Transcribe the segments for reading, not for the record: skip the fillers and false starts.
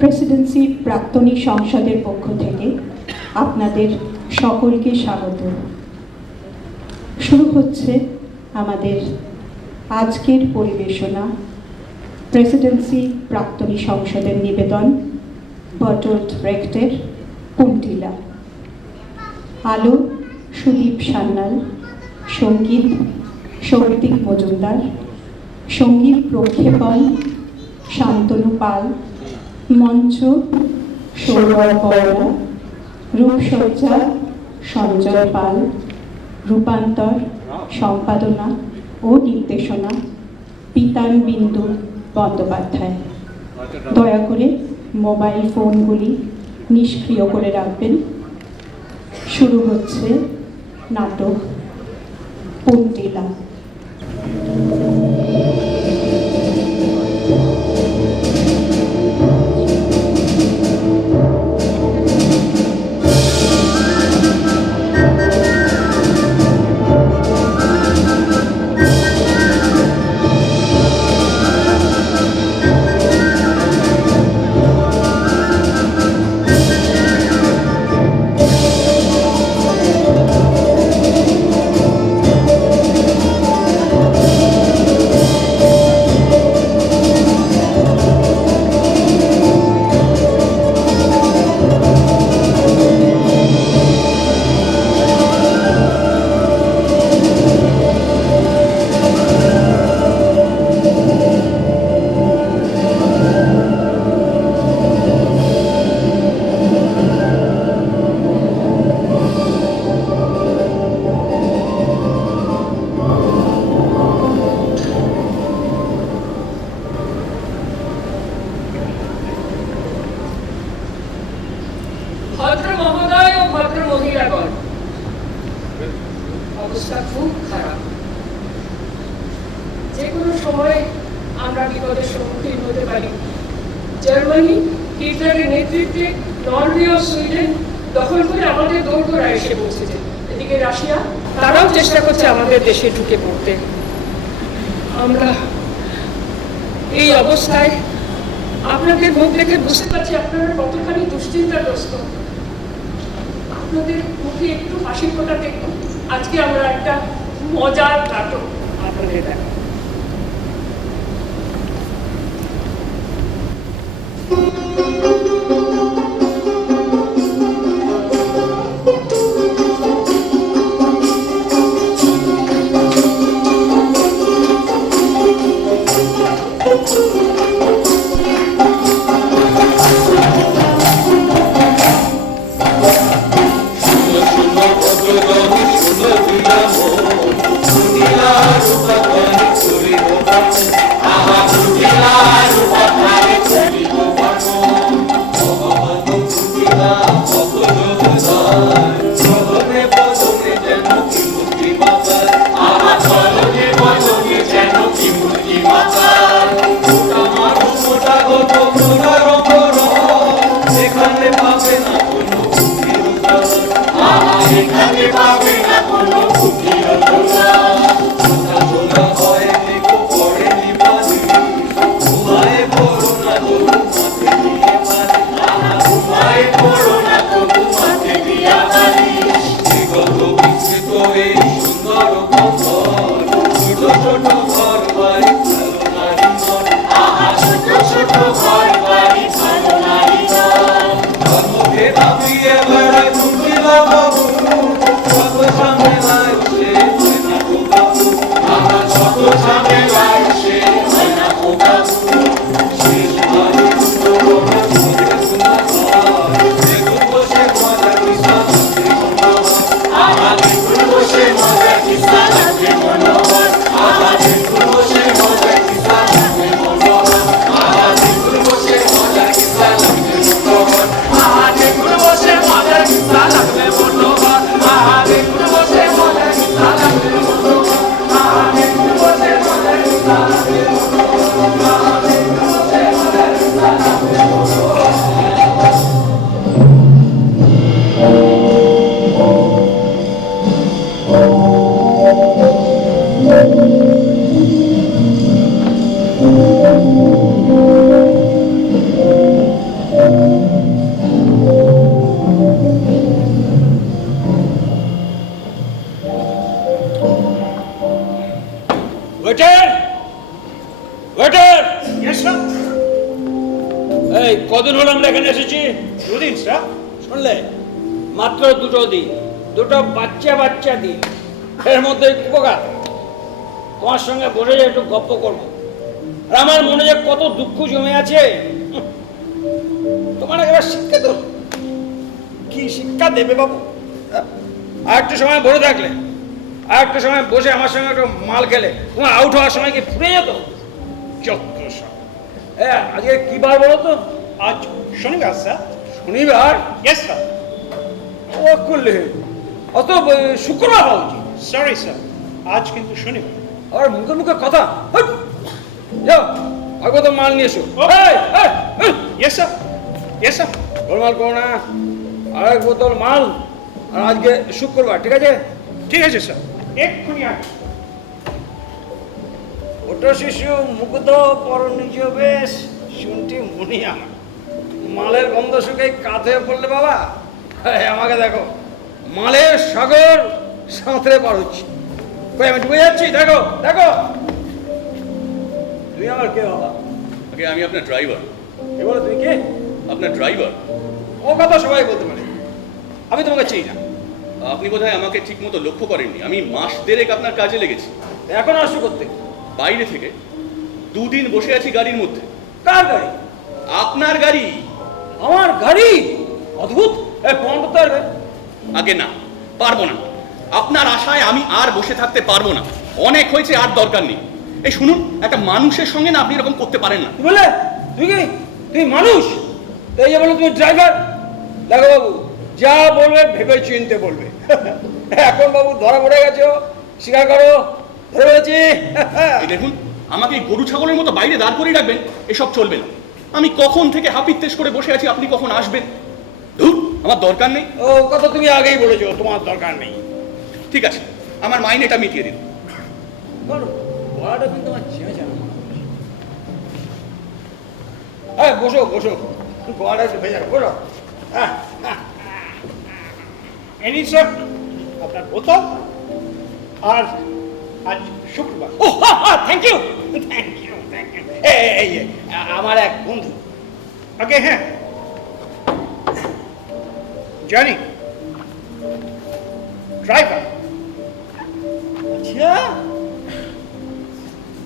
Presidency প্রাক্তনী সংসদের পক্ষ থেকে আপনাদের সকলকে স্বাগত। শুরু হচ্ছে আমাদের আজকের পরিবেশনা, প্রেসিডেন্সি প্রাক্তনী সংসদের নিবেদন বর্টল্ট ব্রেখটের কুন্টিলা। আলো সুদীপ সান্যাল, সঙ্গীত সৌক্তিক মজুমদার, সঙ্গীত প্রক্ষেপণ শান্তনু পাল, মঞ্চ সৌরভ বড়া, রূপসজ্জা সঞ্জয় পাল, রূপান্তর সম্পাদনা ও নির্দেশনা পিতান বিন্দু বন্দ্যোপাধ্যায়। দয়া করে মোবাইল ফোনগুলি নিষ্ক্রিয় করে রাখবেন। শুরু হচ্ছে নাটক কুন্টিলা। ভদ্র মহোদয় ও ভদ্র মহিলাগণ, অবস্থা খুব খারাপ। যে কোনো সময় আমরা বিপদের সম্মুখীন হতে পারি। জার্মানি হিটলারের নেতৃত্বে নরওয়ে ও সুইডেন দখল করে আমাদের দোরগোড়ায় এসে পৌঁছেছে। এদিকে রাশিয়া, তারাও চেষ্টা করছে আমাদের দেশে ঢুকে পড়তে। আমরা এই অবস্থায় আপনাদের মুখ দেখে বুঝতে পারছি আপনারা কতখানি দুশ্চিন্তাগ্রস্ত। আপনাদের মুখে একটু হাসি ফোটা দেখুন। আজকে আমরা একটা মজার নাটক আপনাদের দেখাবো। Kuntila এই কদিন হলো আমরা এখানে এসেছি? দুদিন স্যার। শুনলে, মাত্র 2 দিন, 2 বাচ্চা দিন। এর মধ্যে উপকার তোমার সঙ্গে বসে একটু গপ্প করবো। আর আমার মনে যে কত দুঃখ জমে আছে, তোমার এবার শিক্ষা তো কি শিক্ষা দেবে বাবু? আর একটু সময় বসে থাকলে, আর একটু সময় বসে আমার সঙ্গে একটু মাল খেলে তোমার আউট হওয়ার সময় কি ফুরে যেত? যত সব। হ্যাঁ, আজকে কি বার বলো তো? আজ শনিবার স্যার। শনিবার? Yes sir. ও করলে অত শুক্রবার হওয়া উচিত। সরি স্যার, আজ কিন্তু শনিবার। আর মুখে মুখে কথা। হট! যাও, আর কত মাল নিয়ে এসো। Yes sir, yes sir. গোলমাল করো না। আর 1 বোতল মাল। আর আজকে শুক্রবার, ঠিক আছে? ঠিক আছে স্যার, এক্ষুনি আজ। ওটো শিশু মুগ্ধ পর নিজ বেশ, শুনটি মনি আমার। মালের গন্ধ শুকে কাঁধে পড়লে বাবা, আমাকে দেখো মালের সাগর সাঁতরে পার হচ্ছি। কই আমি ডুবে যাচ্ছি, দেখো দেখো। তুমি আমার কে বাবা? আগে আমি আপনার ড্রাইভার। এবার তুমি কে? আপনার ড্রাইভার? ও কথা সবাই বলতে পারে, আমি তোমাকে চিনি না। আপনি বোধহয় আমাকে ঠিক মতো লক্ষ্য করেননি। আমি মাস দেড়েক আপনার কাজে লেগেছি। এখন আসছো করতে? বাইরে থেকে 2 দিন বসে আছি গাড়ির মধ্যে। কার গাড়ি? আপনার গাড়ি। আমার গাড়ি? অদ্ভুত। ফোন করতে পারবে? আগে না, পারবো না। আপনার আশায় আমি আর বসে থাকতে পারবো না। অনেক হয়েছে, আর দরকার নেই। এই শুনুন, একটা মানুষের সঙ্গে না আপনি এরকম করতে পারেন না। কি বলে? তুমি কি? তুমি মানুষ? তো এই যে বলো তুমি ড্রাইভার? দেখো বাবু, যা বলবে ভেবে চিনতে বলবে। এখন বাবু ধরা পড়ে গেছো, স্বীকার করো ধরে ফেলেছি। এই দেখুন, আমাকে এই গরু ছাগলের মতো বাইরে দাঁড় করিয়ে রাখবেন, এসব চলবে না। আমি কখন থেকে হাপিত্তেশ করে বসে আছি, আপনি কখন আসবেন? ধুর, আমার দরকার নেই। ও কথা তুমি আগেই বলেছো, তোমার দরকার নেই। ঠিক আছে, আমার মাইনেটা মিটিয়ে দিন। বলাটা কিন্তু আমার চেনা জানা মনে হচ্ছে। হ্যাঁ, বসো বসো, বলাটা একটু ভেজা বসো। হ্যাঁ, এনি স্যার আপনার বোতল। আর আজ শুক্রবার। ও thank you, thank you, thank you. এই আমার এক বন্ধু। আগে হ্যাঁ জানি, ড্রাইভার। আচ্ছা,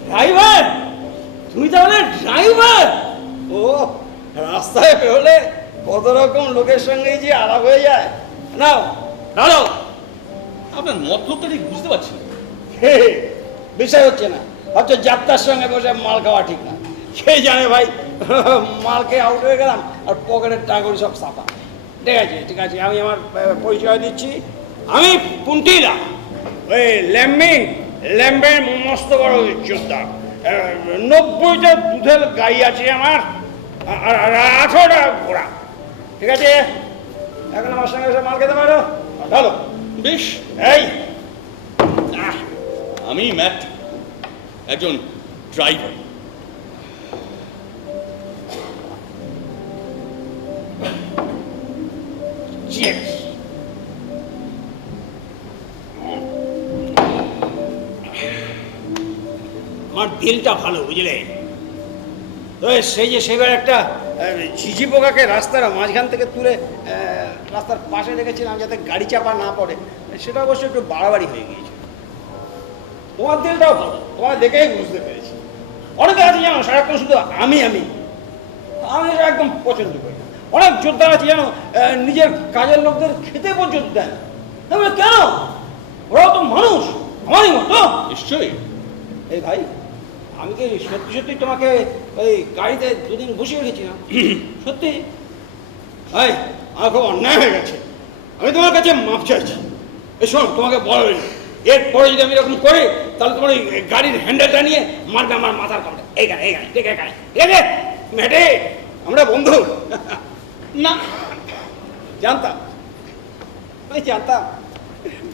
ড্রাইভার? তুই তাহলে ড্রাইভার? ও, রাস্তায় বেরোলে কত রকম লোকের সঙ্গে যে আলাপ হয়ে যায়। নাও দাঁড়াও। আপনার মতলবটা ঠিক বুঝতে পারছি না। বিষয় হচ্ছে না, ভাবছো যাত্রার সঙ্গে বসে মাল খাওয়া ঠিক না। কে জানে ভাই, মাল খেয়ে আউট হয়ে গেলাম আর পকেটের টাকাগুলি সব সাফা। ঠিক আছে ঠিক আছে, আমি আমার পরিচয় দিচ্ছি। আমি পুন্টিরা, ওই ল্যাম্বের মস্ত বড় যোদ্ধা। 90টা দুধের গাড়ি আছে আমার, আর 18টা ঘোড়া। ঠিক আছে, এখন আমার সঙ্গে এসে মাল খেতে পারো। ভালো, বেশ, এই আমি ম্যাট, একজন ড্রাইভার। Cheers. আমার দিলটা ভালো, বুঝলে তো? সেই যে সেবার একটা ঝিঝি পোকাকে রাস্তার মাঝখান থেকে তুলে রাস্তার পাশে রেখেছিলাম যাতে গাড়ি চাপা না পড়ে, সেটা অবশ্য একটু বাড়াবাড়ি হয়ে গিয়েছে। তোমার দিলটাও ভালো, তোমার দেখেই বুঝতে পেরেছি। অনেকে আছে জানো সারাক্ষণ শুধু আমি আমি আমি এটা একদম পছন্দ করি না। অনেক যোদ্ধা আছে জানো, নিজের কাজের লোকদের খেতে পর্যন্ত দেন। তবে কেন? ওরাও তো মানুষ, আমারই মতো। নিশ্চয়ই। এই ভাই, আমি কি সত্যি সত্যি তোমাকে ওই গাড়িতে 2 দিন বসিয়ে রেখেছিলাম? সত্যি? ভাই, আমার খুব অন্যায় হয়ে গেছে, আমি তোমার কাছে মাপ চাইছি। এসো, তোমাকে বলা হয়নি, এরপরে যদি আমি এরকম করি তাহলে তোমার ওই গাড়ির হ্যান্ডেলটা নিয়ে মারবে আমার মাথার কামড়ে। এই গাড়ি ঠিক আছে, মেটে আমরা বন্ধু। না, জানতাম, আমি জানতাম।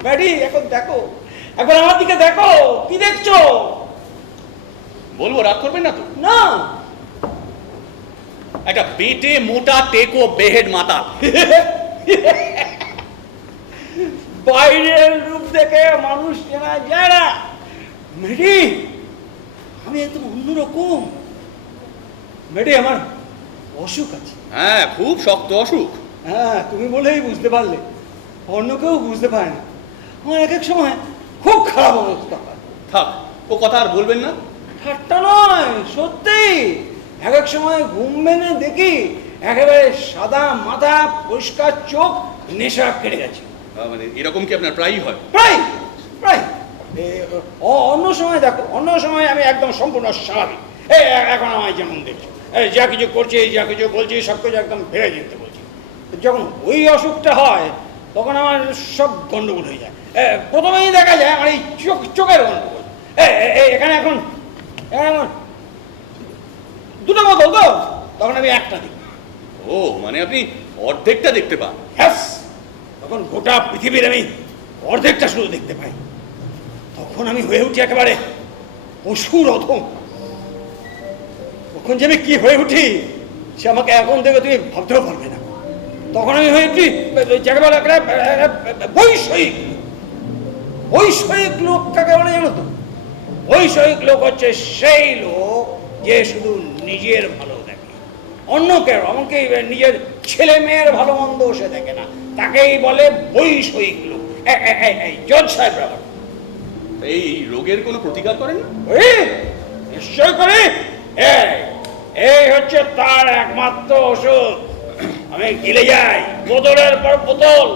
ম্যাডি, এখন দেখো, একবার আমার দিকে দেখো, কি দেখছো? বলবো, রাগ করবেন না তো? না, একটা বেটে মোটা টেকো বেহেড মাতা। বাইরের রূপ দেখে মানুষ চেনা যায় না মেডি। আমি একদম অন্যরকম মেডি। আমার অসুখ আছে। হ্যাঁ, খুব শক্ত অসুখ। হ্যাঁ, তুমি বলেই বুঝতে পারলে, অন্য কেউ বুঝতে পারে না। আমার এক এক সময় খুব খারাপ অবস্থা হয়। থাক, ও কথা আর বলবেন না। ঠাট্টা নয়, সত্যি। এক এক সময় ঘুম ভেঙে দেখি একেবারে সাদা মাথা, পরিষ্কার চোখ, নেশা কেটে গেছে। মানে এরকম কি আপনার প্রায়ই হয়? প্রায় প্রায়। অন্য সময় দেখো, অন্য সময় আমি একদম সম্পূর্ণ স্বাভাবিক। এখন আমায় যেমন দেখছো, যা কিছু করছি, যা কিছু বলছি, সব কিছু একদম ভেবে চিনতে বলছি। যখন ওই অসুখটা হয় তখন আমার সব গন্ডগোল হয়ে যায়। প্রথমেই দেখা যায় আমার এই চোখের গন্ডগোল। এখানে এখন দুটো বোতল তো, তখন আমি একটা দিই। ও, মানে আপনি অর্ধেকটা দেখতে পান? হ্যাস, তখন গোটা পৃথিবীর আমি অর্ধেকটা শুধু দেখতে পাই। তখন আমি হয়ে উঠি একেবারে পশুর অধম। তখন যে আমি কি হয়ে উঠি সে আমাকে এখন থেকে তুমি ভাবতেও পারবে না। তখন আমি হয়ে উঠি যাকে বলে বৈষয়িক। বৈষয়িক লোক কাকে বলে জানো তো? বৈষয়িক লোক হচ্ছে সেই লোক যে শুধু নিজের ভালো দেখে, অন্য কেউ, এমনকি নিজের ছেলে মেয়ের ভালো মন্দ সে দেখে না। তাকেই বলে বৈষয়িক লোক। জজ সাহেব ব্যাপার। এই রোগের কোনো প্রতিকার করেন না? নিশ্চয় করে। এই হচ্ছে তার একমাত্র ওষুধ। আমি গিলে যাই বোতলের পর বোতল,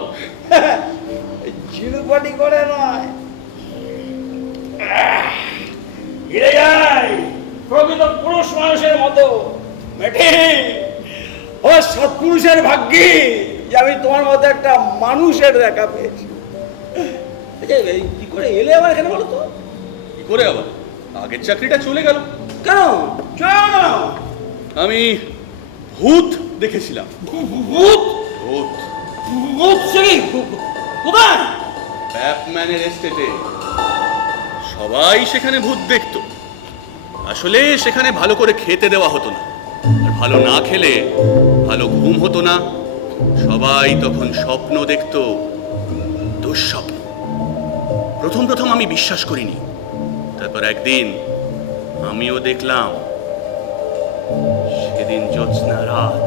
ঝিলুপাটি করে নয়, গিলে যাই প্রকৃত পুরুষ মানুষের মতো। বেটি, ও সৎপুরুষের ভাগ্যে যে আমি তোমার মতো একটা মানুষের দেখা পেয়েছি। কি করে এলে আমার এখানে বলো তো? কি করে আবার? আগের চাকরিটা চলে গেল। কেন চলে গেল? আমি ভূত দেখেছিলাম। ভূত? ভূত? ভূত কোথায়? ব্যাপম্যানের এস্টেটে। সবাই সেখানে ভূত দেখতো। আসলে সেখানে ভালো করে খেতে দেওয়া হতো না, আর ভালো না খেলে ভালো ঘুম হতো না। সবাই তখন স্বপ্ন দেখতো, দুঃস্বপ্ন। প্রথম প্রথম আমি বিশ্বাস করিনি। তারপর একদিন আমিও দেখলাম। সেদিন জ্যোৎস্না রাত।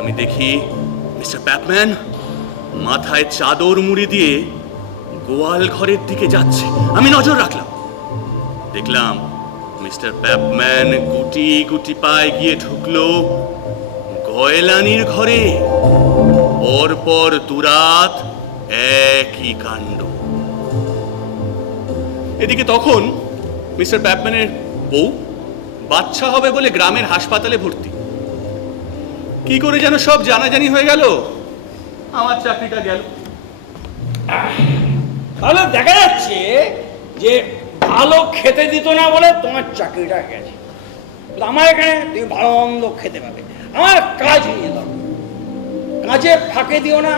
আমি দেখি মিস্টার ব্যাপম্যান মাথায় চাদর মুড়ি দিয়ে গোয়াল ঘরের দিকে যাচ্ছে। আমি নজর রাখলাম, দেখলাম মিস্টার ব্যাপম্যান গুটি গুটি পায়ে গিয়ে ঢুকলো গয়লানির ঘরে। পরপর দুরাত একই কাণ্ড। এদিকে তখন মিস্টার ব্যাপম্যানের বউ বাচ্চা হবে বলে গ্রামের হাসপাতালে ভর্তি। কি করে যেন সব জানাজানি হয়ে গেল, আমার চাকরিটা গেল। তাহলে দেখা যাচ্ছে যে ভালো খেতে দিত না বলে তোমার চাকরিটা গেছে। আমার এখানে তুমি ভালো মন্দ খেতে পাবে। আমার কাজ নিয়ে দাও, কাজে ফাঁকে দিও না,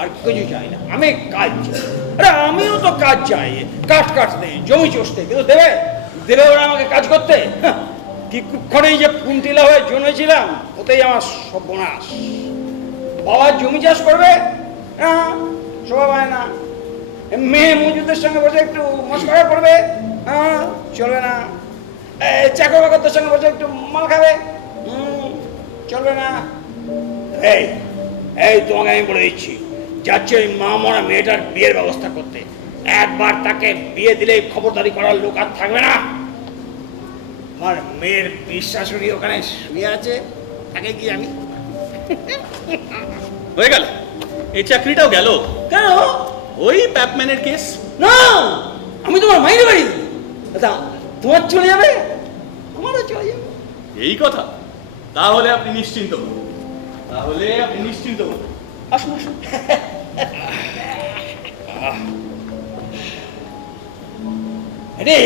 আর কিছু চাই না। আমি কাজ চাই। আরে আমিও তো কাজ চাই, কাঠ কাটতে, জমি চষতে, কিন্তু দেবে দেবে ওরা আমাকে কাজ করতে? কি কুক্ষণেই যে কুন্টিলা হয়ে জন্মেছিলাম, ওতেই আমার সর্বনাশ। বাবা জমি চাষ করবে, শোভা পায় না। মেয়ে মজুদের সঙ্গে বসে একটু মশকরা করবে, চলবে না। চাকর বাকরদের সঙ্গে বসে একটু মাল খাবে, চলবে না। এই এই তোমাকে আমি বলে দিচ্ছি, যাচ্ছে ওই মা মরা মেয়েটার বিয়ের ব্যবস্থা করতে। একবার তাকে বিয়ে দিলেই খবরদারি করার লোক আর থাকবে না। আমার মেয়ের বিশ্বাসী ওখানে শুয়ে আছে, তাকে কি আমি হয়ে গেল, এই চাকরিটাও গেল। কেন? ওই ব্যাপম্যানের কেস। না, আমি তোমার মাইনে বাড়ি, তোমার চলে যাবে, আমারও চলে যাবে। এই কথা? তাহলে আপনি নিশ্চিন্ত হন, তাহলে আপনি নিশ্চিন্ত হন। আসুন আসুন। রে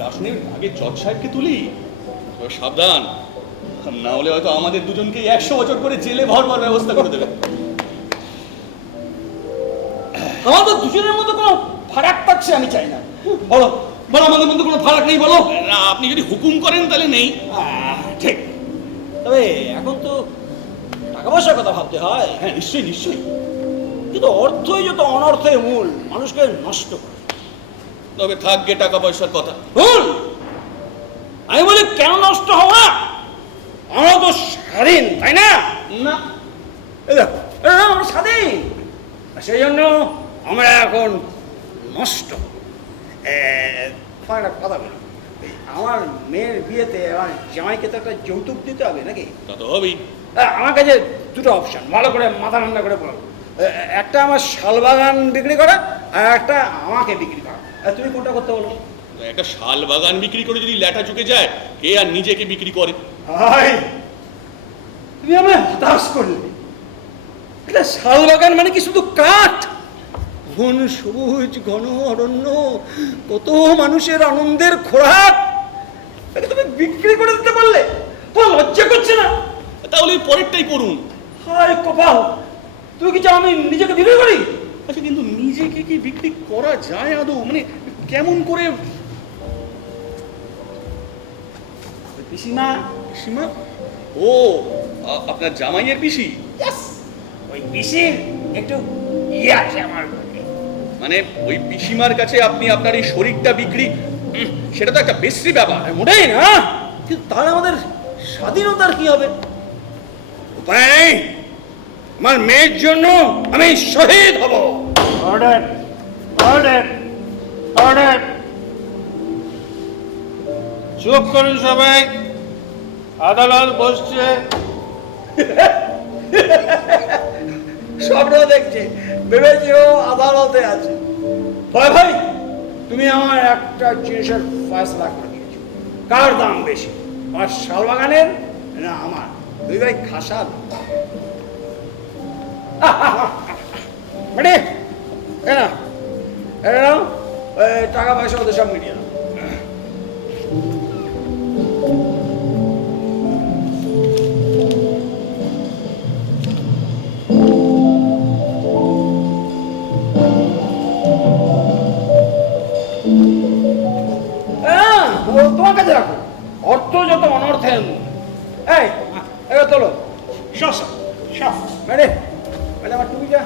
রাসনের আগে জজ সাহেবকে তুলি, তো সাবধান, না হলে হয়তো আমাদের দুজনকে 100 বছর করে জেলে ভরবার ব্যবস্থা করে দেবে। আমাদের দুজনের মধ্যে কোনো ফারাক থাকছে আমি চাই না। বলো বলো, আমাদের মধ্যে কোনো ফারাক নেই, বলো। না, আপনি যদি হুকুম করেন তাহলে নেই। ঠিক, তবে এখন তো টাকা পয়সার কথা ভাবতে হয়। হ্যাঁ, নিশ্চয়ই নিশ্চয়ই। কিন্তু অর্থই যত অনর্থের মূল, মানুষকে নষ্ট করে। তবে থাকবে টাকা পয়সার কথা। ভুল, আমি বলি কেন নষ্ট হওয়া? আমরা তো স্বাধীন, তাই না? না, এই দেখো, আমরা স্বাধীন। আর সেই জন্য আমরা এখন নষ্ট। তোমার একটা কথা বলি, আমার মেয়ের বিয়েতে আমার জামাইকে তো একটা যৌতুক দিতে হবে নাকি? তা তো হবেই। আমার কাছে দুটো অপশন, ভালো করে মাথা ঠান্ডা করে বলো। একটা আমার শালবাগান বিক্রি করা, আর একটা আমাকে বিক্রি করা। তুমি কোনটা করতে বলো? একটা শাল বাগান বিক্রি করে যদি ল্যাটা চুকে যায়, কে আর নিজেকে বিক্রি করে? হাই, তুমি আমায় হতাশ করলে। এটা শালবাগান মানে কি শুধু কাঠ? ঘন সবুজ ঘন অরণ্য, কত মানুষের আনন্দের খোরাক, এটা তুমি বিক্রি করে দিতে পারলে? তোমার লজ্জা করছে না? তাহলে পরেরটাই করুন। হায় কপাল, তুমি কি চাও আমি নিজেকে বিক্রি করি? আচ্ছা, কিন্তু নিজেকে কি বিক্রি করা যায় আদৌ? মানে কেমন করে? পিসিমা, পিসিমা? ও, আপনার জামাইয়ের পিসি? ওই পিসির একটু আছে আমার প্রতি। মানে ওই পিসিমার কাছে আপনি আপনার এই শরীরটা বিক্রি, সেটা তো একটা বিশ্রী ব্যাপার। মোটেই না, কিন্তু তাহলে আমাদের স্বাধীনতার কি হবে? উপায় নেই, আমার মেয়ের জন্য আমি শহীদ হব। Order, order, order. চুপ করুন সবাই, আদালত বসছে। স্বপ্ন দেখছে, ভেবেছি ও আদালতে আছে। ভাই ভাই, তুমি আমার একটা জিনিসের ফয়সলা করে দিয়েছো। কার দাম বেশি, আমার শালবাগানের না আমার? দুই ভাই খাসাল। মানে টাকা পয়সা ওদের সব মিলিয়ে নাও। তোমার কাছে রাখো, অর্থ যত অনর্থের মূল। এই এবার তোলো। সব সব সব। ম্যাডাম, ম্যাডাম আমার টুপিটা।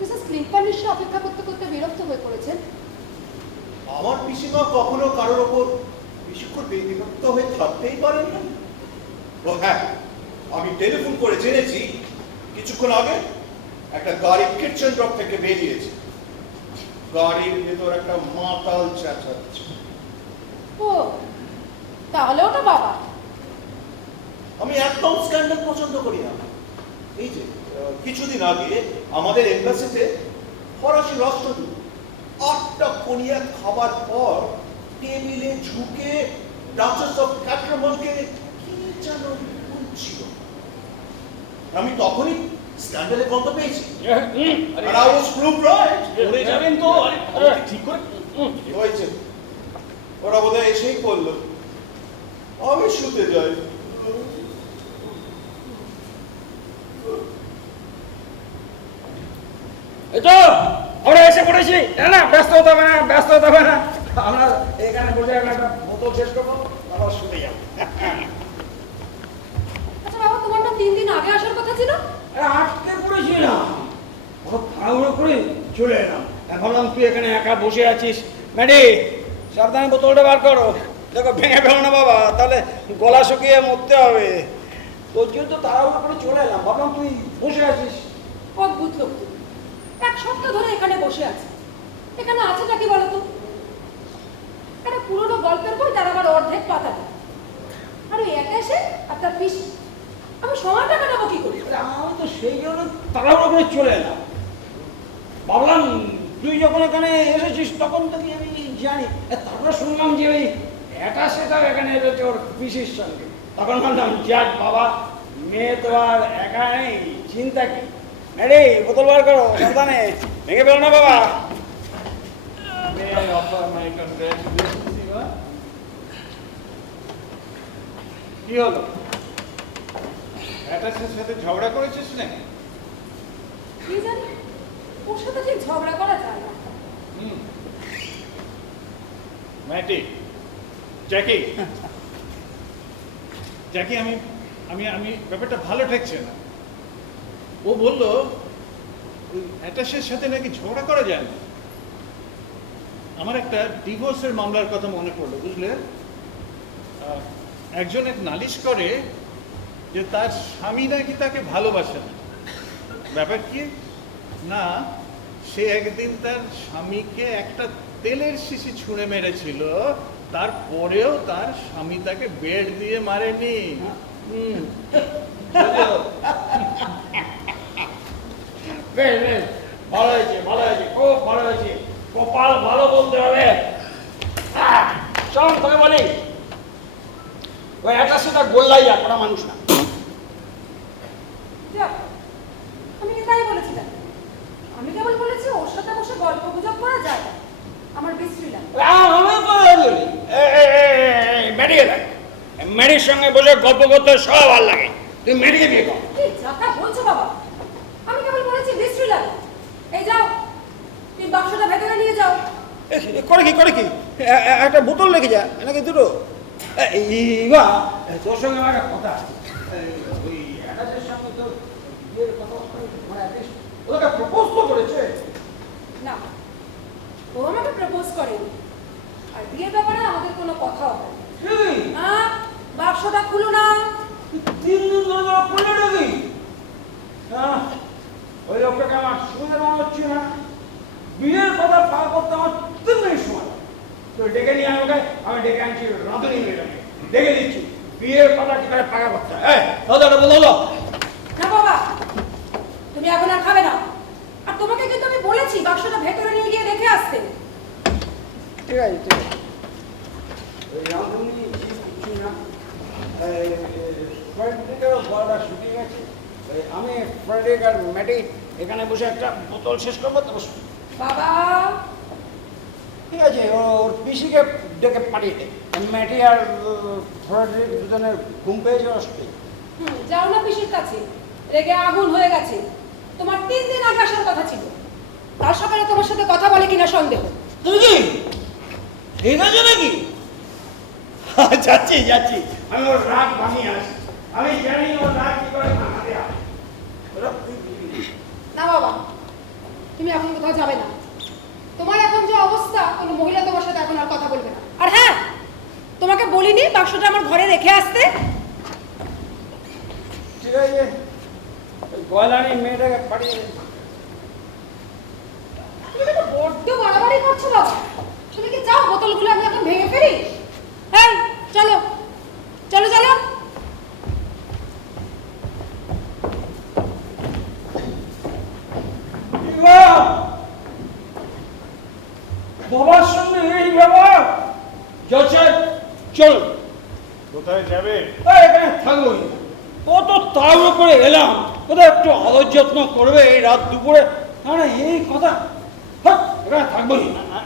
মিসেস ক্লিম্পার নিশ্চয়ই অপেক্ষা করতে করতে বিরক্ত হয়ে পড়েছেন। আমার পিসিমা কখনো কারোর ওপর বেশিক্ষণ বিরক্ত হয়ে থাকতেই পারেন না। ও হ্যাঁ, আমি টেলিফোন করে জেনেছি কিছুক্ষণ আগে একটা গাড়ি কিচেন ড্রপ থেকে বেরিয়েছে। গাড়ির ভেতর একটা মাতাল চেঁচাচ্ছে। ও, তাহলে ওটা বাবা। আমি একদম স্ক্যান্ডাল পছন্দ করি না। এই যে কিছুদিন আগে আমাদের এম্বাসিতে ফরাসি রাষ্ট্রদূত 8টা কোনিয়াক খাবার পর টেবিলে ঝুঁকে ডাচেস অফ ক্যাট্রামনকে কি যেন বলছিল। আমি তখনই স্ক্যান্ডালের গন্ধ পেয়েছি। আর I was proved right. পড়ে যাবেন তো। ঠিক করে হয়েছে, ওরা বোধহয় এসেই করলো। আমি শুতে যাই। এই তো আমরা এসে পড়েছি। না ব্যস্ত হতে হবে না, ব্যস্ত হতে হবে না। আমরা এখানে বসে একটা বোতল শেষ করবো, আবার শুতে যাবো। আচ্ছা বাবা, তোমার না 3 দিন আগে আসার কথা ছিল? আটকে পড়েছিলাম, তাড়াহুড়ো করে চলে এলাম। ভাবলাম তুই এখানে একা বসে আছিস। ম্যাডি, সাবধানে বোতলটা বার করো। দেখো ভেঙে ফেলো না বাবা, তাহলে গলা শুকিয়ে মরতে হবে। তোর জন্য তো তাড়াহুড়ো করে চলে এলাম, ভাবলাম তুই বসে আছিস। অদ্ভুত লোক তুমি। 1 সপ্তাহ ধরে এখানে বসে আছে। এখানে আছেটা কি বলতো? একটা পুরনো গল্পের বই, তার আবার অর্ধেক পাতা নেই। আর ওই একা এসে আর তার পিসি। আমি সময়টা কাটাবো কি করে? আমি তো সেই জন্য তাড়াহুড়ো করে চলে এলাম। ভাবলাম তুই যখন এখানে এসেছিস তখন তো আমি জানি, তারপরে শুনলাম যে ওই এটা সেটাও এখানে এসেছে ওর পিসির সঙ্গে, তখন ভাবলাম যাক বাবা, মেয়ে তো আর একা নেই, চিন্তা কি। রে বোতল বার করো, সাবধানে ভেঙে ফেলো না বাবা। May I offer my congratulations, Eva? কি হলো, অ্যাটাচের সাথে ঝগড়া করেছিস না? কি জানি, ওর সাথে ঠিক ঝগড়া করা যায় না। ম্যাটি, জ্যাকি, জ্যাকি, আমি আমি আমি ব্যাপারটা ভালো ঠেকছে না। ও বলল ওই অ্যাটাচের সাথে নাকি ঝগড়া করা যায় না। আমার একটা ডিভোর্সের মামলার কথা মনে পড়লো, বুঝলে? একজন এক নালিশ করে যে তার স্বামী নাকি তাকে ভালোবাসে না। ব্যাপার কি না, সে একদিন তার স্বামীকে একটা তেলের শিশি ছুঁড়ে মেরেছিল, তারপরেও তার স্বামী তাকে বেড দিয়ে মারেনি। বুঝলো? বেশ বেশ, ভালো হয়েছে, ভালো হয়েছে, খুব ভালো হয়েছে, কপাল ভালো বলতে হবে। চল তোকে বলি, ওই একটা সেটা গোল্লাই যা, কোনো মানুষ না। যাক, আমি কি তাই বলেছিলাম? আমি কেবল বলেছি ওর সাথে বসে গল্প গুজব করা যায় না। আমার বিশ্রী লাগে। আমি বলি মেডিকে দেখ, মেডির সঙ্গে বসে গল্প করতে সব ভালো লাগে, তুই মেডিকে বিয়ে কর। কি যাতা বলছো বাবা? আমি কেবল বলেছি বিশ্রী লাগে। এই যাও, তুমি বাক্সটা ভেতরে নিয়ে যাও। করে কি করে কি, একটা বোতল রেখে যা, নাকি দুটো? ইবা, তোর সঙ্গে আমার একটা কথা আছে। ওই অ্যাটাচের সঙ্গে তো বিয়ের কথা মানে ওকে প্রপোজ তো করেছে। না, ও আমাকে প্রপোজ করেনি। আর বিয়ের ব্যাপারে আমাদের কোনো কথা হবে না। বাক্সটা খুলো না। 3 দিন ধরে খুলে রাখি। ওই লোকটাকে আমার সুবিধা মনে হচ্ছে না। বিয়ের কথা পার করতে আমার 3 মিনিট সময়। তো ডেকে নিয়ে আমাকে, আমি ডেকে আনছি রাঁধুনি মেয়েটাকে, ডেকে দিচ্ছি বিয়ের কথা কি করে পাকা করতে হয়। দাদা বলো। না বাবা, তুমি এখন আর খাবে না। আর তোমাকে কিন্তু আমি বলেছি বাক্সটা ভেতরে নিয়ে গিয়ে দেখে আসতে। ঠিক আছে, ঠিক আছে। ওই রাঁধুনি কিছু না, ফ্রেন্ডেরও গলাটা শুকিয়ে গেছে। আমি ফ্রেন্ডের আর ম্যাটি এখানে বসে একটা বোতল শেষ করবো তো। বাবা, ঠিক আছে, ওর পিসিকে ডেকে পাঠিয়ে দে। ম্যাটি আর ফ্রেন্ডের দুজনের ঘুম পেয়েছে অস্তে। যাও না পিসির কাছে, রেগে আগুন হয়ে গেছে। তোমার 3 দিন আগে আসার কথা ছিল। কাল সকালে তোমার সাথে কথা বলে কিনা সন্দেহ। তুমি কি ঠিক আছে নাকি? যাচ্ছি, আমি ওর রাগ ভাঙিয়ে আসি। আমি জানি ওর রাগ কি করে ভাঙাতে হয়। না বাবা, তুমি এখন কোথাও যাবে না। তোমার এখন যে অবস্থা, কোনো মহিলা তোমার সাথে এখন আর কথা বলবে না। আর হ্যাঁ, তোমাকে বলিনি বাক্সটা আমার ঘরে রেখে আসতে? ঠিক আছে, ওই গয়লানি মেয়েটাকে পাঠিয়ে দে। তুমি তো বড্ড বাড়াবাড়ি করছো বাবা। তুমি কি চাও বোতলগুলো আমি এখন ভেঙে ফেলি? এই চলো চলো চলো। বাবার সঙ্গে এই ব্যবহার, চল। কোথায় যাবে? এখানে থাকবো। কত তাড়াহুড়ো করে এলাম, কোথাও একটু আদর যত্ন করবে এই রাত দুপুরে। না এই কথা, এখানে থাকবো।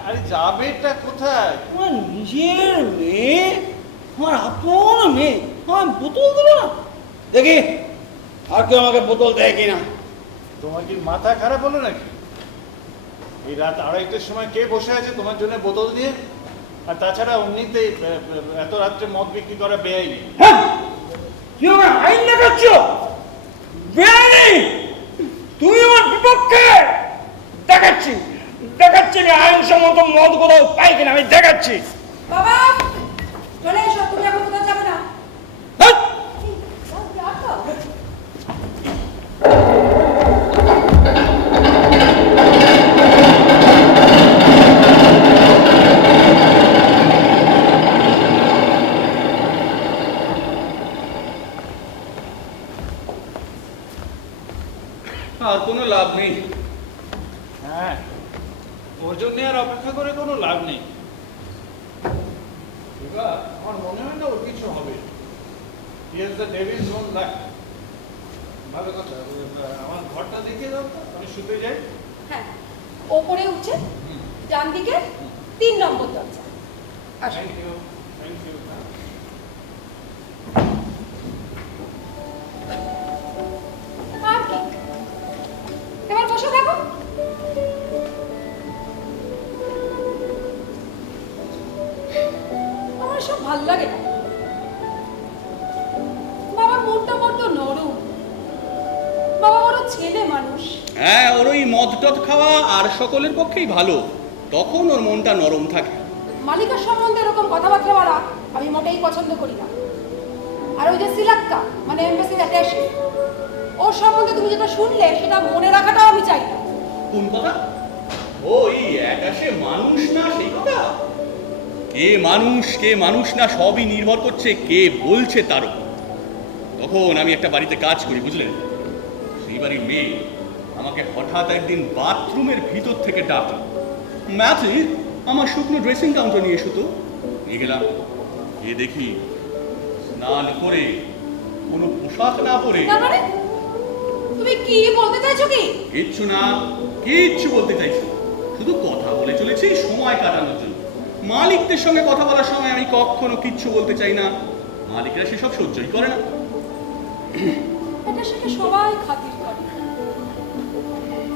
আরে যাবেটা কোথায়? আমার নিজের মেয়ে, আমার আপন মেয়ে, আমার বোতল দিল না। দেখি আর কেউ আমাকে বোতল দেয় কিনা। তোমার কি মাথা খারাপ হলো নাকি? এই রাত 2:30টার সময় কে বসে আছে তোমার জন্য বোতল দিয়ে? আর তাছাড়া এমনিতে এত রাত্রে মদ বিক্রি করা বেআইনি। হ্যাঁ, কি আমার আইন দেখাচ্ছ? বেআইনি? তুমি আমার বিপক্ষে? দেখাচ্ছি আমি আইনসম্মত মদ কোথাও পাই কিনা, আমি দেখাচ্ছি। বাবা চলে এসো, তুমি এখন কোথাও যাবে না। হ্যাঁ। আর কোনো লাভ নেই। হ্যাঁ, ওর জন্য আর অপেক্ষা করে কোনো লাভ নেই। আমার মনে হয় না ওর কিছু হবে। ভালো কথা, আমার ঘরটা দেখিয়ে দাও তো, আমি শুতে যাই। হ্যাঁ, ওপরে উঠছে ডান দিকে 3 নম্বর দরজা। আসুন। Thank you, thank you. আর কি, এবার বসে থাকো। আমার সব ভাল লাগে না। বাবার মনটা বড্ড নরম। বাবা বড় ছেলে মানুষ। হ্যাঁ, ওর ওই মদ টদ খাওয়া আর সকলের পক্ষেই ভালো, তখন ওর মনটা নরম থাকে। মালিকের সম্বন্ধে এরকম কথাবার্তা বলা আমি মোটেই পছন্দ করি না। আর ওই যে সিলাক্কা মানে এমবেসির অ্যাটাশে, ওর সম্বন্ধে তুমি যেটা শুনলে সেটা মনে রাখাটাও আমি চাই না। কোন কথা? ওই একাশে মানুষ না সেই কথা? কে মানুষ না সবই নির্ভর করছে কে বলছে তার উপর। তখন আমি একটা বাড়িতে কাজ করি, বুঝলেন? সেই বাড়ির মেয়ে আমাকে হঠাৎ একদিন বাথরুমের ভিতর থেকে ডাকল, ম্যাথি আমার শুকনো ড্রেসিং গাউনটা নিয়ে এসো তো। নিয়ে গেলাম, গিয়ে দেখি স্নান করে কোনো পোশাক না পরে। না মানে তুমি কি বলতে চাইছো কি? কিচ্ছু বলতে চাইছি না। শুধু কথা বলে চলেছি সময় কাটানোর জন্য। মালিকদের সঙ্গে কথা বলার সময় আমি কখনো কিচ্ছু বলতে চাই না, মালিকরা সেসব সহ্যই করে না। এটা সেটা সবাই খাতির করে।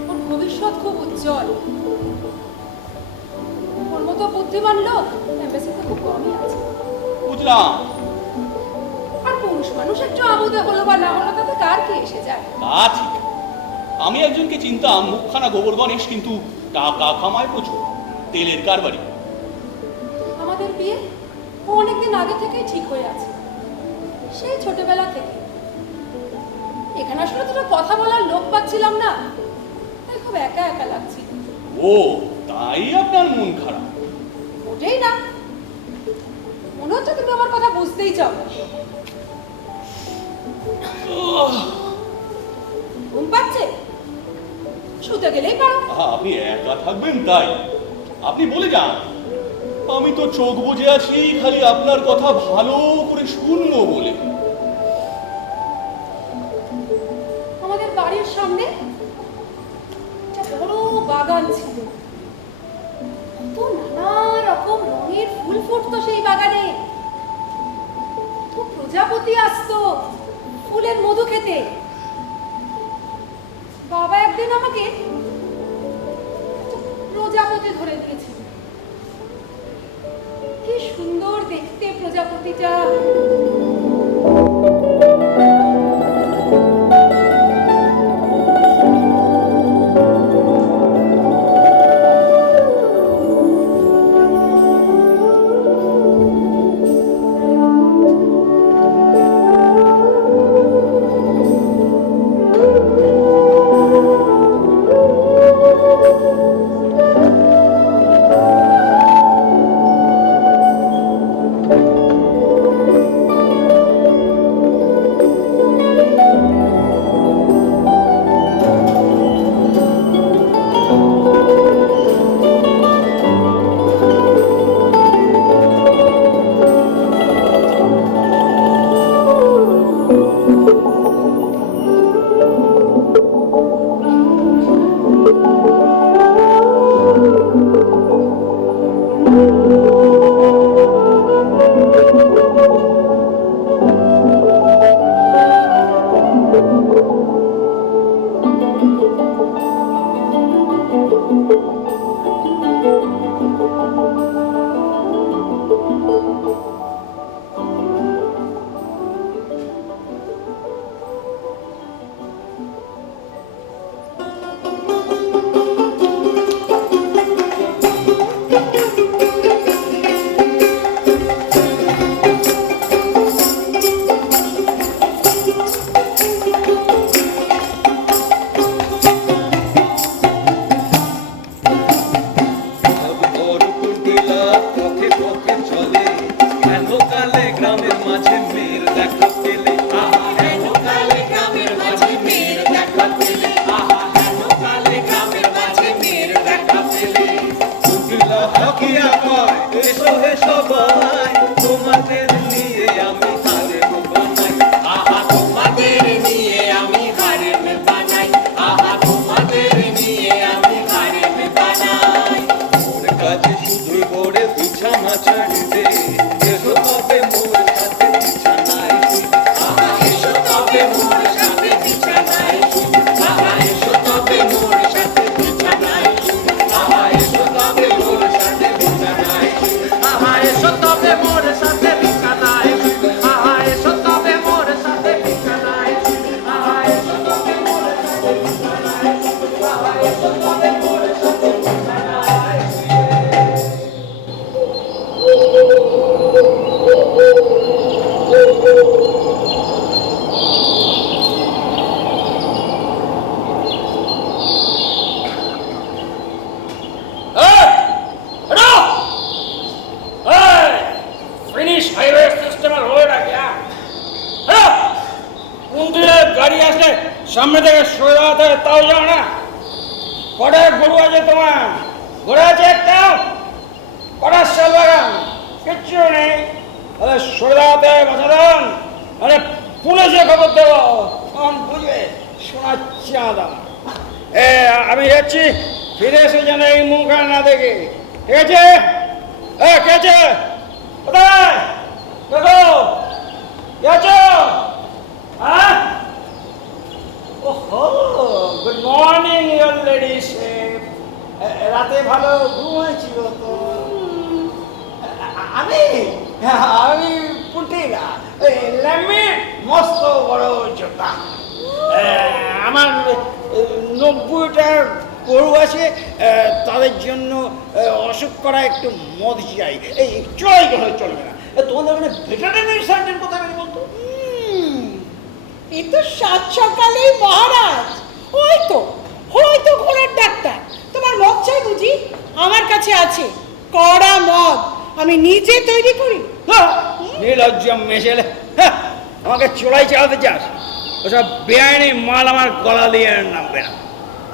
ওর ভবিষ্যৎ খুব উজ্জ্বল। ওর মতো বুদ্ধিমান লোক এমবেসিতে খুব কমই আছে। বুঝলাম। আর পুরুষ মানুষ একটু আবুদে হলো বা না হলো তাতে কার কি এসে যায়? তা ঠিক। আমি একজনকে চিনতাম, মুখখানা গোবর গণেশ, কিন্তু টাকা কামায় প্রচুর, তেলের কারবারি। আমাদের বিয়ে ও অনেকদিন আগে থেকেই ঠিক হয়ে আছে, সেই ছোটবেলা থেকে। এখানে আসলে দুটো কথা বলার লোক পাচ্ছিলাম না, তাই খুব একা একা লাগছিল। ও তাই আপনার মন খারাপ? ওটাই না, মনে হচ্ছে তুমি আমার কথা বুঝতেই চাও না। ঘুম পাচ্ছে? শুতে গেলেই পারো। আপনি একা থাকবেন তাই? আপনি বলে যান, আমি তো চোখ বুজে আছি খালি আপনার কথা ভালো করে শুনবো বলে। আমাদের বাড়ির সামনে একটা বড় বাগান ছিল। তো নানা রকম রঙের ফুল ফুটতো সেই বাগানে। তো প্রজাপতি আসতো ফুলের মধু খেতে। বাবা একদিন আমাকে একটা প্রজাপতি ধরে দিয়েছিল। কি সুন্দর দেখতে প্রজাপতিটা। ছেলে পুটলা হাকিয়া কয় এসো হে সবাই তোমাদের নিয়ে আমি হারেম বানাই আহা তোমাদের নিয়ে আমি হারেম বানাই আহা তোমাদের নিয়ে আমি হারেম বানাই মোর কাছে শুধু করে বিছানা ছাড়বে এসো তবে মোর সাথে বিছানায় শুইবে আহা এসো তবে মোর সাথে বিছানায় শুইবে আহা এসো তবে মোর সাথে বিছানায় শুইবে আহা এসো তবে মোর সাথে বিছানায় শুইবে আহা এসো তবে মোর সাথে বিছানায় শুইবে আহা এসো তবে মোর সাথে বিছানায় শুইবে আহা এসো তবে মোর সাথে বিছানায় শুইবে আহা এসো তবে মোর সাথে বিছানায় फिनिश हाईवे सिस्टम रोड आ गया গাড়ি আসলে সামনে থেকে সরে দাঁড়াতে হবে, তাও যাও না। কটা গরু আছে তোমার? গরু আছে একটা? কটা শাল বাগান? কিচ্ছু নেই। তাহলে সরে দাঁড়াতে হবে বাঁচাদান, মানে পুলিশে খবর দেবো, তখন বুঝবে শোনার চাঁদা। আমি যাচ্ছি, ফিরে এসে যেন এই মুখ আর না দেখে, ঠিক আছে? কে আছে? কোথায় দেখো আছো? হ্যাঁ, ওহো, গুড মর্নিং ইয়োর লেডিশিপ। রাতে ভালো ঘুম হয়েছিল তো? আমি আমি পুটিরা ল্যামি মস্ত বড় যোদ্ধা। আমার 90টা গরু আছে, তাদের জন্য অসুখ করা একটু মদ চাই। এই চড়াই করে চলবে না। তোমাদের ওখানে ভেটারিনারি সার্জন কোথায় আমি বলতো? এই তো সাত সকালেই মহারাজ, হয়তো ঘোড়ার ডাক্তার। তোমার মদ চাই বুঝি? আমার কাছে আছে কড়া মদ, আমি নিজে তৈরি করি। নির্লজ্জ মেশেলে, আমাকে চড়াই চালাতে চাস? ওসব বেআইনি মাল আমার গলা দিয়ে নামবে না।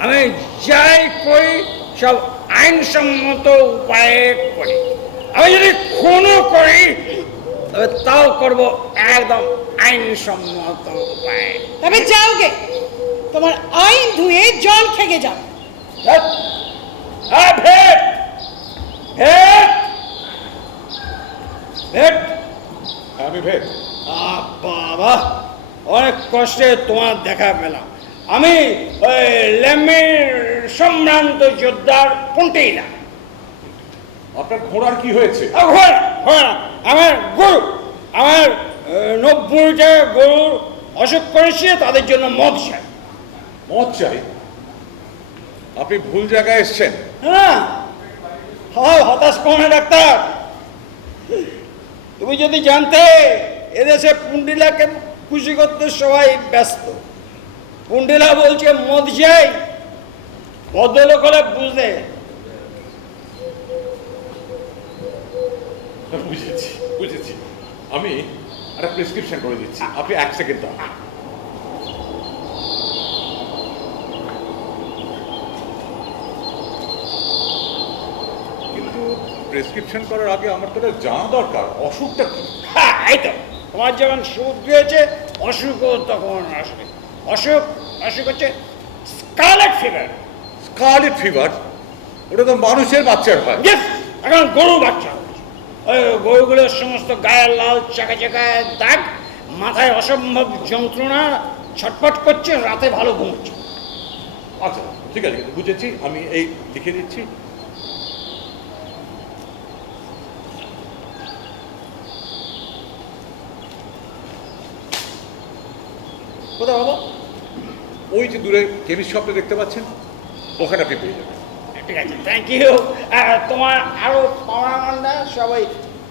আমি যাই করি সব আইনসম্মত উপায়ে করি। আমি যদি খুনও করি তবে তাও করব একদম আইনসম্মত উপায়ে। তবে যাও গে, তোমার আইন ধুয়ে জল খেগে যাও। ভেট ভেট ভেট আমি ভেদ বাবা, অনেক কষ্টে তোমার দেখা পেলাম। আমি ওই ল্যামের সম্ভ্রান্ত যোদ্ধার পুঁটি না। আপনার ঘোড়ার কি হয়েছে? আমার গরু, আমার 90টা গরুর অসুখ করেছে, তাদের জন্য মদ চাই। মদ চাই? আপনি ভুল জায়গায় এসছেন। হ্যাঁ, হতাশ করো ডাক্তার। তুমি যদি জানতে, এদেশে পুন্ডিলাকে খুশি করতে সবাই ব্যস্ত। পুন্ডিলা বলছে মদ চাই, ভদ্রলোক হলে বুঝতে। বুঝেছি। আমি একটা প্রেসক্রিপশন করে দিচ্ছি, আপনি 1 সেকেন্ড দাও। কিন্তু প্রেসক্রিপশন করার আগে আমার তো জানা দরকার অসুখটা কি। এই তো, তোমার যখন সুখ দিয়েছে অসুখও তখন আসবে। অসুখ হচ্ছে স্কারলেট ফিভার। Scarlet fever? ওটা তো মানুষের বাচ্চার হয়। এখন গরু বাচ্চা। ওই গরুগুলোর সমস্ত গায়ের লাল চাকা চাকায় দাগ, মাথায় অসম্ভব যন্ত্রণা, ছটফট করছে, রাতে ভালো ঘুমোচ্ছে। আচ্ছা ঠিক আছে, বুঝেছি। আমি এই লিখে দিচ্ছি। কোথায় বাবা? ওই যে দূরে কেমিস্ট শপটা দেখতে পাচ্ছেন, ওখানে আপনি পেয়ে যাবেন। ঠিক আছে, থ্যাংক ইউ। তোমার আরো পাওনা মান্ডা সবাই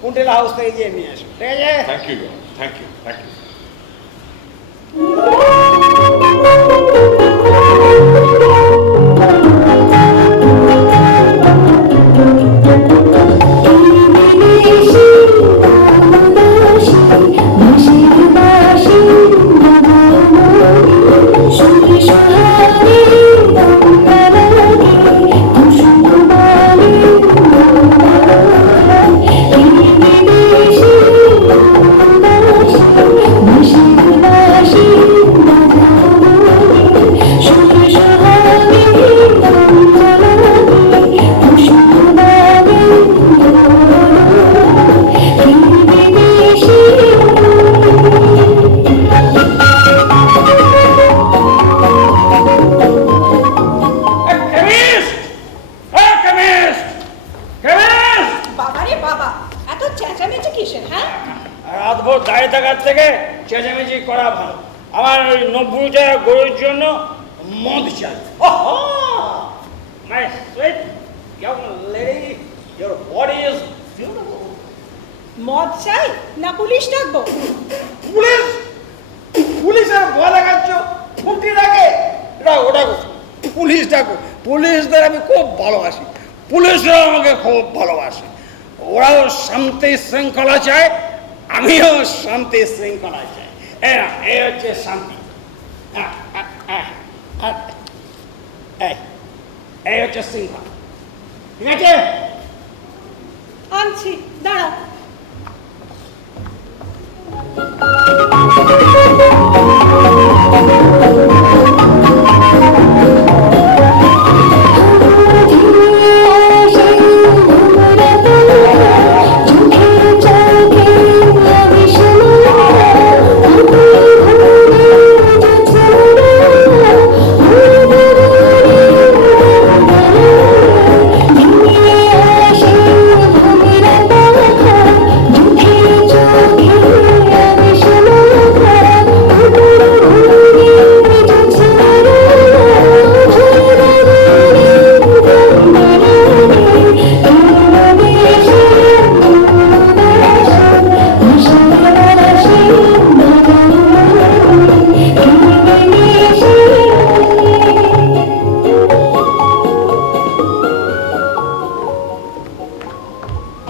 পুন্টেলা হাউস থেকে গিয়ে নিয়ে আসো, ঠিক আছে? Thank you, thank you, thank you. সুরে সুহানে দম কারানে খুশবু কিসের, হ্যাঁ? রাতভর দাঁড়িয়ে থাকার থেকে চেঁচামেচি করা ভালো। আমার ওই 90টা গরুর জন্য মদ চাই। My sweet young lady, your body is beautiful. মদ চাই না পুলিশ ডাকবো? পুলিশ? পুলিশের ভয় দেখাচ্ছ? ফুটি ডাকে? ডাকো ডাকো, পুলিশ ডাকো। পুলিশদের আমি খুব ভালোবাসি, পুলিশরা আমাকে খুব ভালোবাসে। ওরাও শান্তি শৃঙ্খলা চায়, আমিও শান্তি শৃঙ্খলা চাই। এই হচ্ছে শান্তি। এই হচ্ছে শৃঙ্খলা, ঠিক আছে? আনছি, দাঁড়া।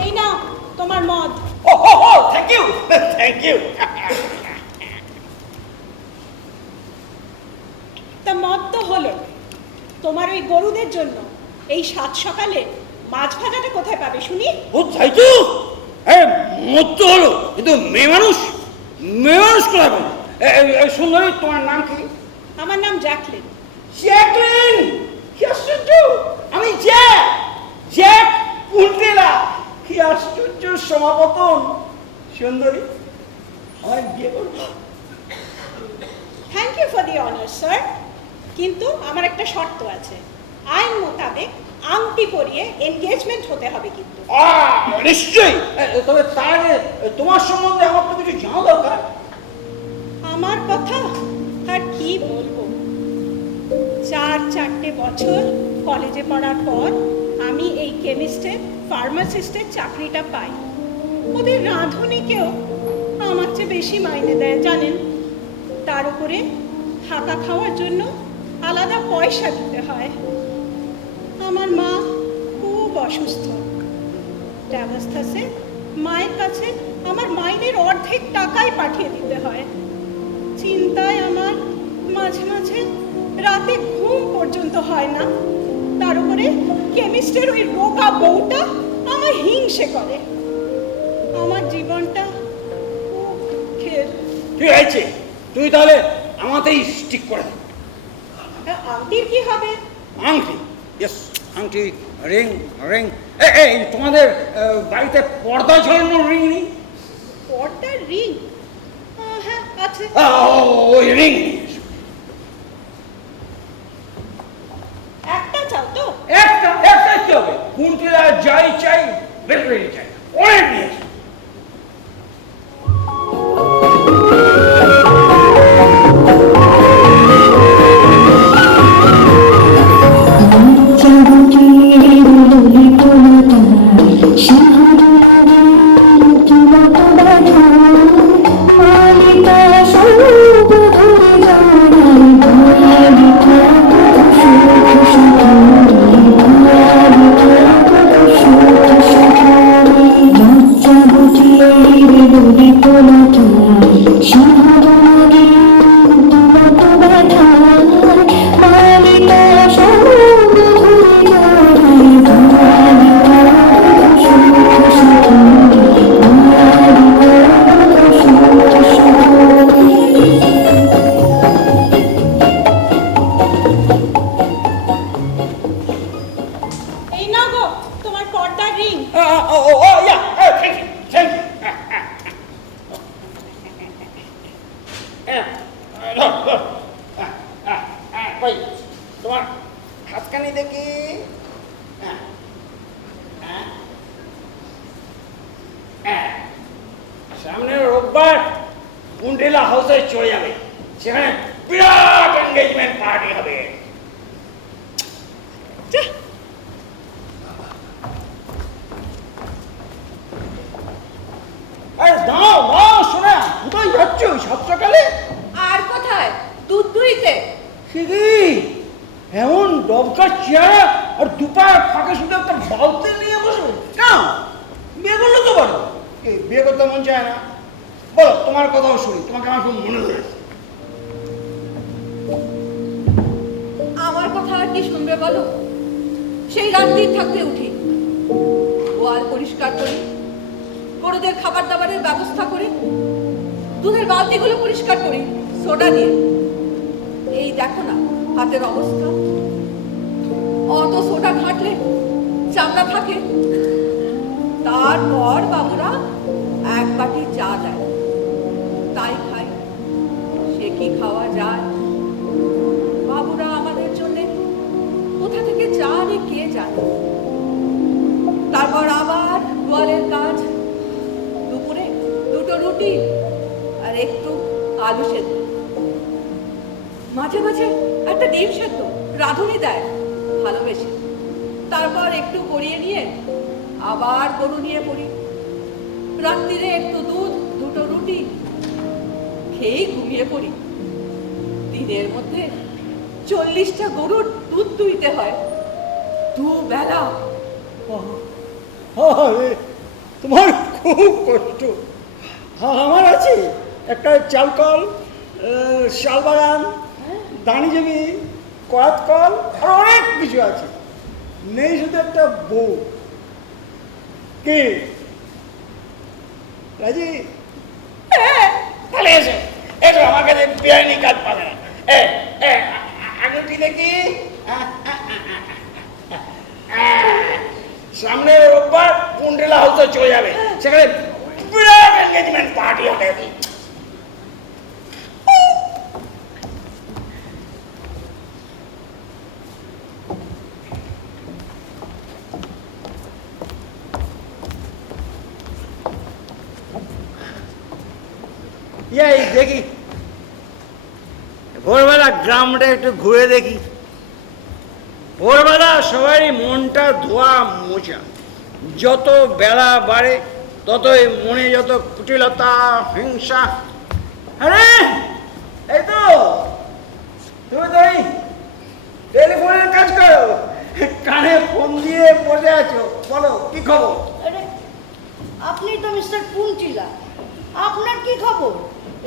এই নাও তোমার মদ। Thank you, thank you. তা মদ তো হলো, তোমার ওই গরুদের জন্য এই সাত সকালে মাছ ভাজাটা কোথায় পাবে শুনি? ও তাই তো, মত তো হলো, কিন্তু মেয়ে মানুষ, মেয়ে মানুষ কোথায় পাবো? সুন্দরী, তোমার নাম কি? আমার নাম জ্যাকলিন। জ্যাকলিন? কি আশ্চর্য! আমি জ্যাক উল্টেলা। কি আশ্চর্য সমাপতন! সুন্দরী, আমায় বিয়ে করবে? Thank you for the honour sir, কিন্তু আমার একটা শর্ত আছে। আইন মোতাবেক আংটি পরিয়ে এনগেজমেন্ট হতে হবে কিন্তু। নিশ্চয়ই, তবে তার আগে তোমার সম্বন্ধে আমার তো কিছু জানা দরকার। আমার কথা আর কি বলবো, 4 বছর কলেজে পড়ার পর আমি এই কেমিস্টের ফার্মাসিস্টের চাকরিটা পাই। ওদের রাঁধুনিকেও আমার চেয়ে বেশি মাইনে দেয় জানেন। তার উপরে থাকা খাওয়ার জন্য আলাদা পয়সা দিতে হয়। আমার মা খুব অসুস্থ, ট্যাবাস্থাসে মায়ের কাছে আমার মাইনের অর্ধেক টাকাই পাঠিয়ে দিতে হয়। চিন্তায় আমার মাঝে মাঝে রাতে ঘুম পর্যন্ত হয় না। তার উপরে কেমিস্টের ওই রোগা বউটা আমার হিংসে করে। আমার জীবনটা খুব দুঃখের। ঠিক আছে, তুই তাহলে আমাতেই স্টিক করে দে। আংটির কি হবে? আংটি? ইয়েস, আংটি, রিং। এই তোমাদের বাড়িতে পর্দা ঝোলানো রিং নেই? পর্দার রিং? হ্যাঁ আছে। ওই রিং একটা চাও তো? একটা কি হবে? কুন্তিরা যাই চাই বের চাই, অনেক নিয়েছে। এই নাও গো তোমার পর্দার রিং। Thank you. তোমার হাতখানি দেখি। রোববার কুন্ডেলা হাউসে চলে যাবে, সেখানে বিরাট এনগেজমেন্ট পার্টি হবে। আরে দাও দাও শোনা, কোথায় যাচ্ছ সাত সকালে? আর কোথায়? দুধ দুইতে। এমন ডবকা চেয়ারা আর দুপা ফাঁকে শুধু একটা বালতি নিয়ে বসো না? বিয়ে করলে তো বলো বিয়ে করতে মন চায় না? বলো, তোমার কথাও শুনি, তোমাকে আমার খুব মনে ধরেছে। আমার কথা আর কি শুনবে বলো? সেই রাত্রি থাকতে উঠি, গোয়াল পরিষ্কার করি, গরুদের খাবার দাবারের ব্যবস্থা করি, দুধের বালতিগুলো পরিষ্কার করি সোডা দিয়ে। এই দেখো না হাতের অবস্থা, অত সোডা ঘাটলে চামড়া থাকে। তারপর বাবুরা এক বাটি চা দেয়, তাই খাই। সে কি খাওয়া যায়? বাবুরা আমাদের জন্য কোথা থেকে চা আনে কে জানে। তারপর আবার গোয়ালের কাজ, দুপুরে দুটো রুটি আর একটু আলু সেদ্ধ, মাঝে মাঝে একটা ডিম সেদ্ধ রাঁধুনি দেয় ভালোবেসে। তারপর একটু গড়িয়ে নিয়ে আবার গরু নিয়ে পড়ি। রাত্রিরে একটু দুধ, দুটো রুটি খেয়েই ঘুমিয়ে পড়ি। দিনের মধ্যে 40টা গরুর দুধ দুইতে হয়, দুবেলা। তোমার খুব কষ্ট। আমার আছে একটা চাল কল, শাল বাগান, দানি জমি, কয়াত কল, আর অনেক কিছু আছে। নেই শুধু একটা বউ। কে রাজি? তাহলে এসো এসো, আমার কাছে বেআইনি কাজ পাবে না। আঙুলটি দেখি। সামনে রোববার কুন্ডেলা হাউসে চলে যাবে, সেখানে বিরাট এনগেজমেন্ট পার্টি হবে। দেখি ভোরবেলা গ্রামটা একটু ঘুরে দেখি। ভোরবেলা সবারই মনটা ধোয়া মোছা। যত বেলা বাড়ে ততই মনে যত কুটিলতা, হিংসা। আরে এই তো তুমি তো এই টেলিফোনের কাজ করো, কানে ফোন দিয়ে বসে আছো। বলো কি খবর? আরে আপনি তো মিস্টার পুঞ্চিলা, আপনার কি খবর?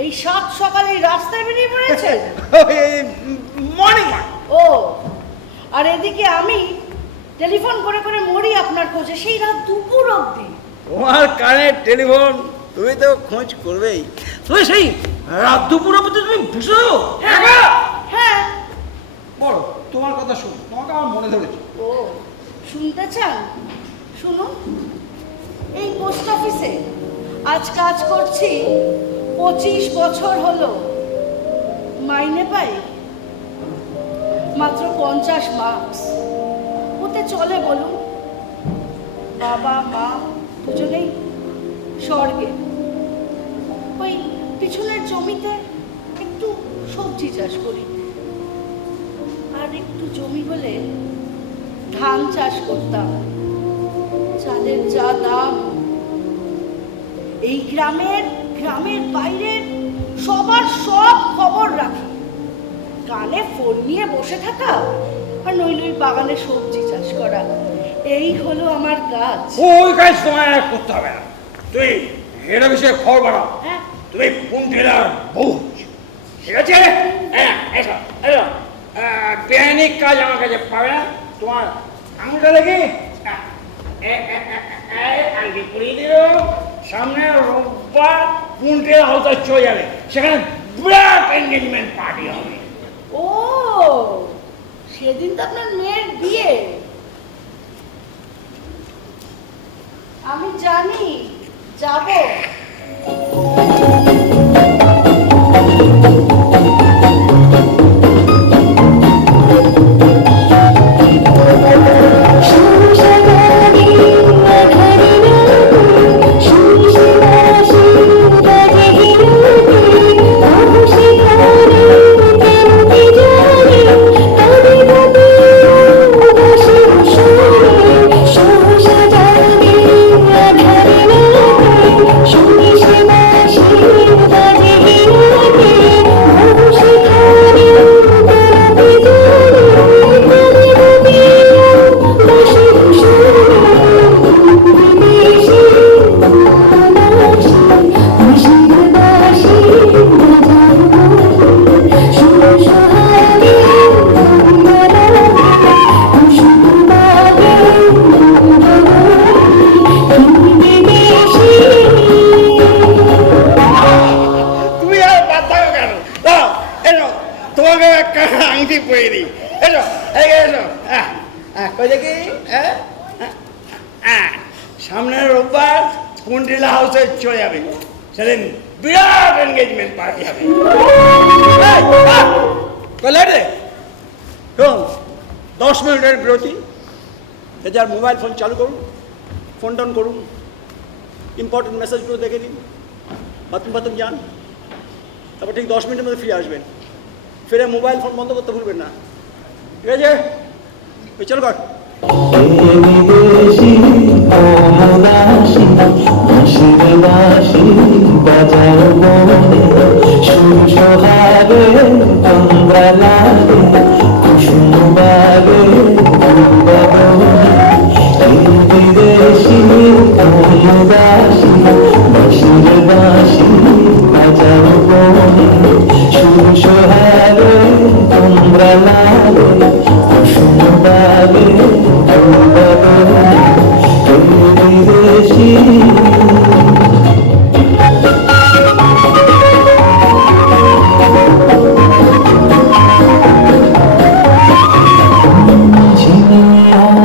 এই সাত সকালে রাস্তায় বেরিয়ে পড়েছেন? মর্নিং। ও, আর এদিকে আমি টেলিফোন করে করে মরি আপনার খোঁজে, সেই রাত দুপুর অবধি। তোমার কানে টেলিফোন, তুমি তো খোঁজ করবেই। তুমি সেই রাত দুপুর অবধি তুমি বসে? হ্যাঁ। বলো তোমার কথা শুনো, তোমাকে আমার মনে ধরেছে। ও, শুনতে চান? শুনুন, এই পোস্ট অফিসে আজ কাজ করছি 25 বছর হলো। মাইনে পাই মাত্র 50 মার্কস। ওতে চলে বলুন? বাবা মা দুজনেই স্বর্গে। ওই পিছনের জমিতে একটু সবজি চাষ করি, আর একটু জমি হলে ধান চাষ করতাম। চালের যা দাম, এই গ্রামের বাইরের সবার সব খবর রাখি। কানে ফোন নিয়ে বসে থাকা আর নইলে ওই বাগানে সবজি চাষ করা, এই হলো আমার কাজ। ওই কাজ তোমার আর করতে হবে না। তুই হেড অফিসে খবর বাড়াও। হ্যাঁ, তুমি কুন্ডেলার বউ, ঠিক আছে? এসো এসো, বেআইনি কাজ আমার কাছে পাবে না। তোমার আঙুলটা দেখি, আংটি পরিয়ে দিল। সামনে রোববার কুন্ডেলা হাউসে চলে যাবে, সেখানে বিরাট এনগেজমেন্ট পার্টি হবে। ও, সেদিন তো আপনার মেয়ের বিয়ে। আমি জানি, যাবো। Shri Shri Shri Shri Shri Shri Shri Shri Shri হ্যাঁ, সামনের রোববার কুন্ডিলা হাউসে চলে যাবে, সেদিন বিরাট এনগেজমেন্ট পার্টি হবে। রে শোন, 10 মিনিটের বিরতি, যে যার মোবাইল ফোন চালু করুন, ফোন টোন করুন, ইম্পর্টেন্ট মেসেজগুলো দেখে দিন, বাথরুম যান, তারপর ঠিক 10 মিনিটের মধ্যে ফিরে আসবেন। ফিরে মোবাইল ফোন বন্ধ করতে ভুলবেন না, ঠিক আছে? ওই চলো কর। বিদেশি কোমলাসি বাঁশির বাঁশি বাজার বনে সুর সোহাগে তন্দ্রা লাগে কুসুম বাগে বিদেশি কোমলাসি বাঁশির বাঁশি বাজার বনে সুর সোহাগে তন্দ্রা লাগে কুসুম বাগে বিদেশি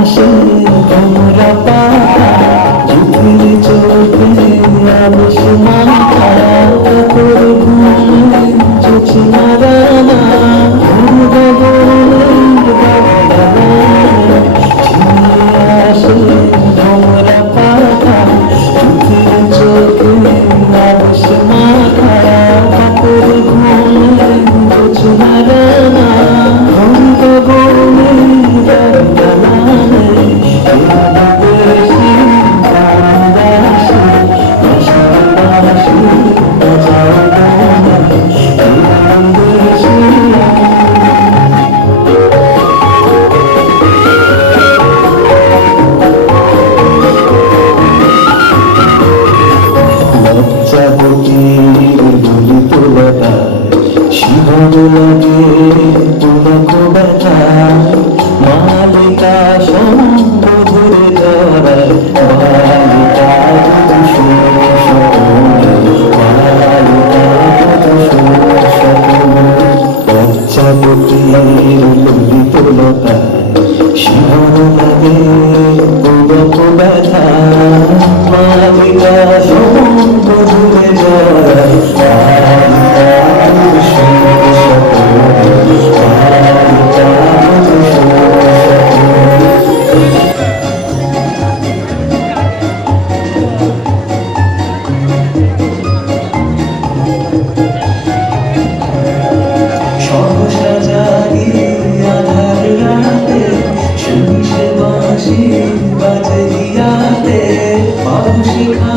আসে তোমরা পাতা চোখের চোখে আবেশ মাথা করে ঘুমে চোখে মারানা আসে তোমরা পাতা চোখের চোখে আবেশ মাথা করে ঘুমে চোখে মারানা মালিকা সম্বোধরে জড়ায় বালিকা পশ্চাপতির ললিত লতায় শিহর লাগে পুরক ব্যথা মালিকা সম্বোধরে জড়ায় সহসা জাগি আধার রাতে শুনিস বাঁশি বাজে হিয়াতে বাবুশি খা